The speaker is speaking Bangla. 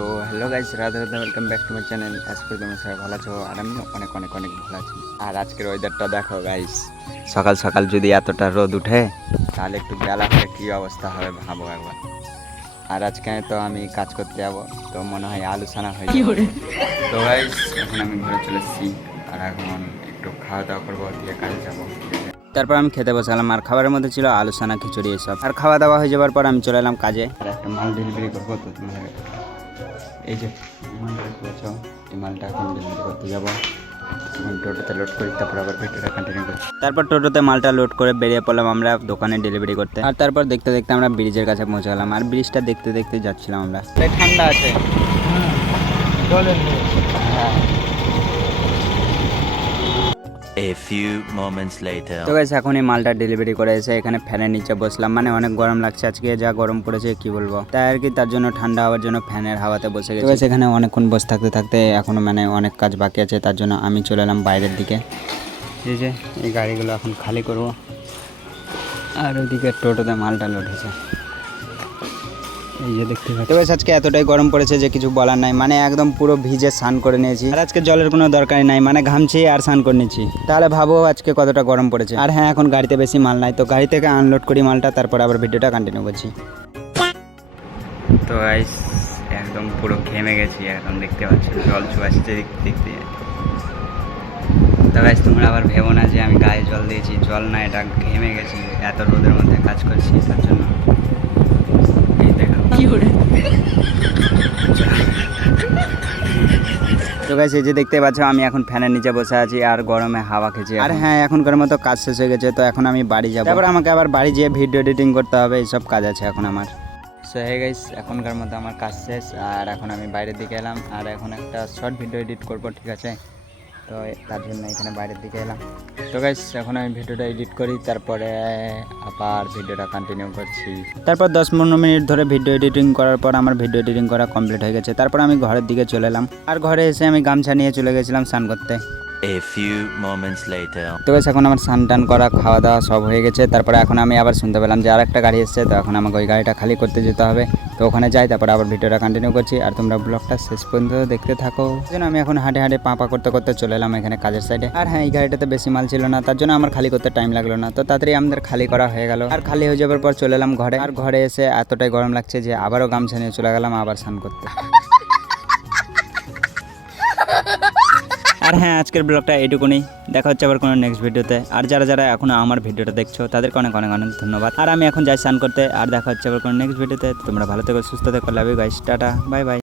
So hello guys, Radhe Radhe, welcome back to my channel. আজ করে তোমরা সবাই ভালো আছো আর আমি অনেক অনেক অনেক ভালো আছি। আর আজকের ওয়েদারটা দেখো গাইস, সকাল সকাল যদি এতটা রোদ উঠে তাহলে একটু বেলা হলে কী অবস্থা হবে ভাবো একবার। আর আজকে তো আমি কাজ করতে যাবো, তো মনে হয় আলু সানা হয়ে যাবে। তো গাইস এখন আমি ঘরে চলে এসেছি আর এখন একটু খাওয়া দাওয়া করবো, দিয়ে কাজে যাবো। তারপর আমি খেতে বসালাম আর খাবারের মধ্যে ছিল আলু সানা, খিচুড়ি এসব। আর খাওয়া দাওয়া হয়ে যাওয়ার পর আমি চলে এলাম কাজে। আর একটা মাল ডেলিভারি করবো, তো তোমাদের এই যে মালটা দেখতে পাচ্ছ, এই মালটা এখন ডেলিভারি করতে যাবো। এখন টোটোতে লোড করি, তারপর আবার ভিডিওটা কন্টিনিউ করি। তারপর টোটোতে মালটা লোড করে বেরিয়ে পড়লাম আমরা দোকানে ডেলিভারি করতে। আর তারপর দেখতে দেখতে আমরা ব্রিজের কাছে পৌঁছে গেলাম আর ব্রিজটা দেখতে দেখতে যাচ্ছিলাম আমরা। ঠান্ডা আছে, হ্যাঁ। A few moments later. তো গাইস এখন এই মালটা ডেলিভারি করে এসে এখানে ফ্যানের নিচে বসলাম, মানে অনেক গরম লাগছে আজকে, যা গরম পড়েছে কি বলবো। তাই আর কি, তার জন্য ঠান্ডা হওয়ার জন্য ফ্যানের হাওয়াতে বসে গেছি। তো এখানে অনেকক্ষণ বসে থাকতে থাকতে এখনো মানে অনেক কাজ বাকি আছে, তার জন্য আমি চলে এলাম বাইরের দিকে। এই যে এই গাড়িগুলো এখন খালি করব আর ওইদিকে টোটোতে মালটা লোড হয়েছে, এই যে দেখতে পাচ্ছি। তবে আজকে এতটাই গরম পড়েছে যে কিছু বলার নাই, মানে একদম পুরো ভিজে স্নান করে নিয়েছি। আর আজকে জলের কোনো দরকারই নাই, মানে ঘামছি আর স্নান করে নিয়েছি। তাহলে ভাবো আজকে কতটা গরম পড়েছে। আর হ্যাঁ, এখন গাড়িতে বেশি মাল নাই, তো গাড়ি থেকে আনলোড করি মালটা, তারপর আবার ভিডিওটা কন্টিনিউ করছি। তো গাইস একদম পুরো ঘেমে গেছি, এখন দেখতে পাচ্ছি জল চু আসছে দেখতে। তো গাইস তোমরা আবার ভেবো না যে আমি গায়ে জল দিয়েছি, জল না, এটা ঘেমে গেছি, এত রোদের মধ্যে কাজ করছি তার জন্য। তো গাইস এই যে দেখতে পাচ্ছ আমি এখন ফ্যানের নিচে বসে আছি আর গরমে হাওয়া খেয়েছি। আর হ্যাঁ, এখনকার মতো কাজ শেষ হয়ে গেছে, তো এখন আমি বাড়ি যাবো। তারপর আমাকে আবার বাড়ি যেয়ে ভিডিও এডিটিং করতে হবে, এইসব কাজ আছে এখন আমার। সো হে গাইস, এখনকার মতো আমার কাজ শেষ আর এখন আমি বাইরের দিকে এলাম আর এখন একটা শর্ট ভিডিও এডিট করবো, ঠিক আছে? তো তার জন্য এখানে বাইরের দিকে এলাম। তো গাইস এখন আমি ভিডিওটা এডিট করি, তারপরে আবার ভিডিওটা কন্টিনিউ করছি। তারপর 10-15 মিনিট ধরে ভিডিও এডিটিং করার পর আমার ভিডিও এডিটিং করা কমপ্লিট হয়ে গেছে। তারপর আমি ঘরের দিকে চলে এলাম আর ঘরে এসে আমি গামছা নিয়ে চলে গেছিলাম স্নান করতে। A few moments later. তো গাইস এখন আমার স্নান টান করা, খাওয়া দাওয়া সব হয়ে গেছে। তারপরে এখন আমি আবার শুনতে পেলাম যে আর একটা গাড়ি এসছে, তো এখন আমাকে ওই গাড়িটা খালি করতে যেতে হবে। তো ওখানে যাই, তারপর আবার ভিডিওটা কন্টিনিউ করছি আর তোমরা ব্লগটা শেষ পর্যন্ত দেখতে থাকো। যেন আমি এখন হাঁটে হাঁটে পা করতে করতে চলে এলাম এখানে কাজের সাইডে। আর হ্যাঁ, এই গাড়িটাতে বেশি মাল ছিল না, তার জন্য আমার খালি করতে টাইম লাগলো না, তো তাড়াতাড়ি আমাদের খালি করা হয়ে গেল। আর খালি হয়ে যাওয়ার পর চলে এলাম ঘরে। আর ঘরে এসে এতটাই গরম লাগছে যে আবারও গামছা নিয়ে চলে গেলাম আবার স্নান করতে। আর হ্যাঁ, আজকের ব্লগটা এইটুকুনি, দেখা হচ্ছে আবার কোনো নেক্সট ভিডিওতে। আর যারা যারা এখনো আমার ভিডিওটা দেখছো তাদেরকে অনেক অনেক অনেক ধন্যবাদ। আর আমি এখন যাই স্নান করতে, আর দেখা হচ্ছে আবার কোনো নেক্সট ভিডিওতে। তোমরা ভালো থেকো, সুস্থ থেকো, love you guys, tata, bye by.